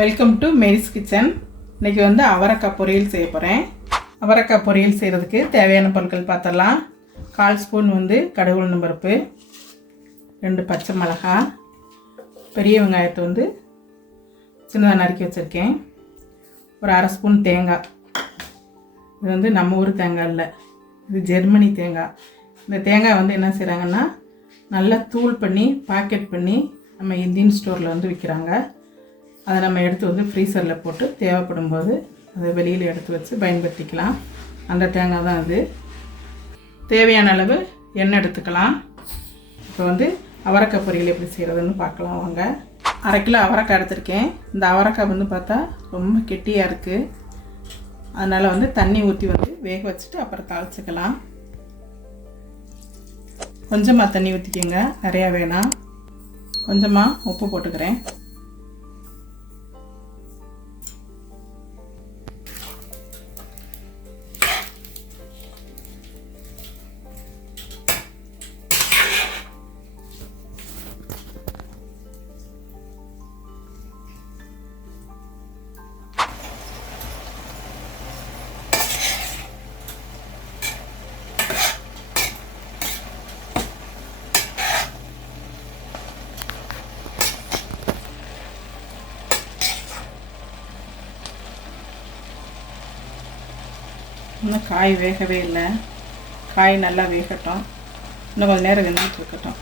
Welcome to Mary's kitchen. இன்றைக்கி அவரைக்காய் பொரியல் செய்ய போகிறேன். அவரைக்காய் பொரியல் செய்கிறதுக்கு தேவையான பொருட்கள் பார்த்தரலாம். 1/4 ஸ்பூன் கடுகு உளுந்தம் பருப்பு, 2 பச்சை மிளகாய், பெரிய வெங்காயத்தை சின்னதாக நறுக்கி வச்சுருக்கேன், ஒரு 1/2 ஸ்பூன் தேங்காய். இது நம்ம ஊர் தேங்காய் இல்லை, இது ஜெர்மனி தேங்காய். இந்த தேங்காய் என்ன செய்கிறாங்கன்னா நல்லா தூள் பண்ணி பாக்கெட் பண்ணி நம்ம இந்தியன் ஸ்டோரில் விற்கிறாங்க. அதை நம்ம எடுத்து ஃப்ரீசரில் போட்டு தேவைப்படும் போது அதை வெளியில் எடுத்து வச்சு பயன்படுத்திக்கலாம். அந்த தேங்காய் தான் அது. தேவையான அளவு எண்ணெய் எடுத்துக்கலாம். இப்போ அவரைக்காய் பொரியல் எப்படி செய்கிறதுன்னு பார்க்கலாம் வாங்க. 1/2 கிலோ அவரைக்காய் எடுத்திருக்கேன். இந்த அவரைக்காய் பார்த்தா ரொம்ப கெட்டியாக இருக்குது. அதனால் தண்ணி ஊற்றி வேக வச்சுட்டு அப்புறம் தாளிச்சிக்கலாம். கொஞ்சமாக தண்ணி ஊற்றிக்கோங்க, நிறையா வேணாம். கொஞ்சமாக உப்பு போட்டுக்கிறேன். இன்னும் காய் வேகவே இல்லை. காய் நல்லா வேகட்டும். இன்னும் கொஞ்சம் நேரம் வெந்துட்டு இருக்கட்டும்.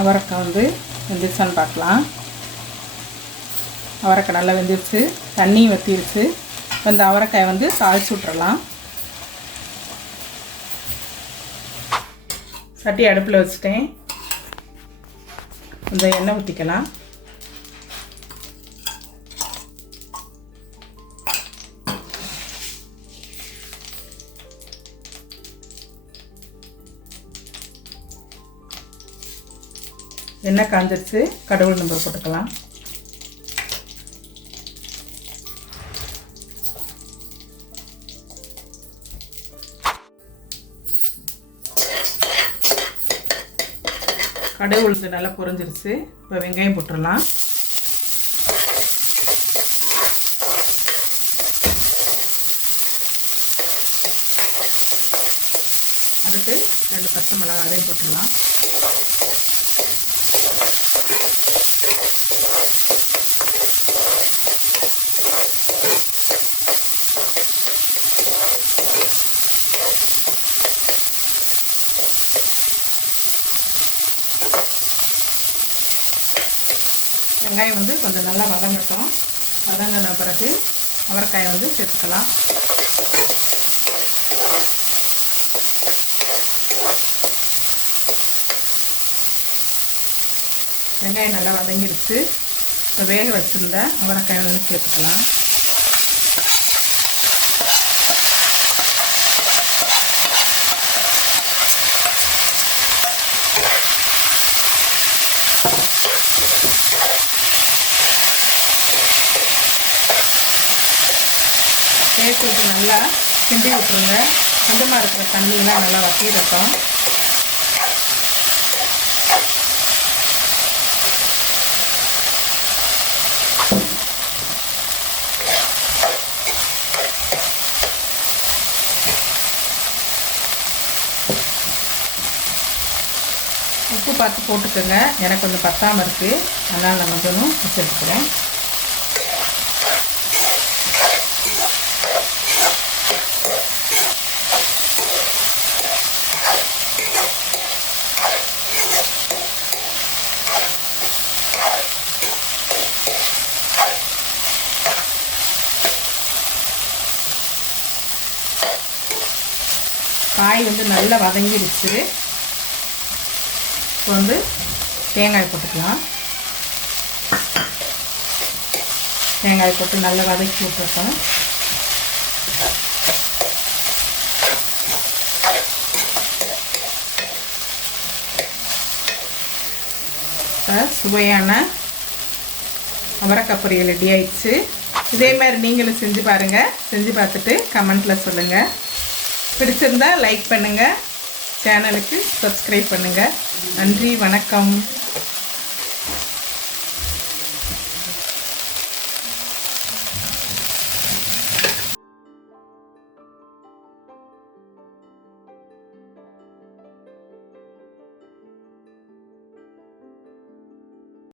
அவரைக்காய் வெந்துருச்சான்னு பார்க்கலாம். அவரைக்காய் நல்லா வெந்துருச்சு, தண்ணி வற்றிருச்சு. இந்த அவரைக்காயை தாளிச்சு விட்றலாம். சட்டி அடுப்பில் வச்சுட்டேன். கொஞ்சம் எண்ணெய் ஊற்றிக்கலாம். எண்ணெய் காஞ்சிருச்சு, கடுகு உளுந்தம் பருப்பு போட்டுக்கலாம். கடுகு உளுந்து நல்லா பொரிஞ்சிருச்சு. இப்போ வெங்காயம் போட்டுடலாம். அடுத்து 2 பச்சை மிளகாய் அதையும் போட்டுடலாம். வெங்காயம் கொஞ்சம் நல்லா வதங்கட்டும். வதங்கின பிறகு அவரைக்காயை சேர்த்துக்கலாம். வெங்காயம் நல்லா வதங்கிடுச்சு. இப்போ வேக வச்சுருந்த அவரைக்காயை சேர்த்துக்கலாம். சேர்த்து விட்டு நல்லா கிண்டி விட்டுருங்க. கொஞ்சமாக இருக்கிற தண்ணியெலாம் நல்லா வற்றிடட்டும். உப்பு பார்த்து போட்டுக்கோங்க. எனக்கு கொஞ்சம் பத்தாமல் இருக்குது, அதனால் நான் கொஞ்சம் சேர்த்துக்கிறேன். காய் நல்லா வதங்கிடுச்சு. இப்போ தேங்காய் போட்டுக்கலாம். தேங்காய் போட்டு நல்லா வதக்கி விட்டுருக்கோம். சுவையான அவரைக்காய் பொரியல் ரெடி ஆயிடுச்சு. இதே மாதிரி நீங்களும் செஞ்சு பாருங்கள். செஞ்சு பார்த்துட்டு கமெண்ட்டில் சொல்லுங்கள். பிடிச்சிருந்தா லைக் பண்ணுங்கள், சேனலுக்கு சப்ஸ்கிரைப் பண்ணுங்கள். நன்றி, வணக்கம்.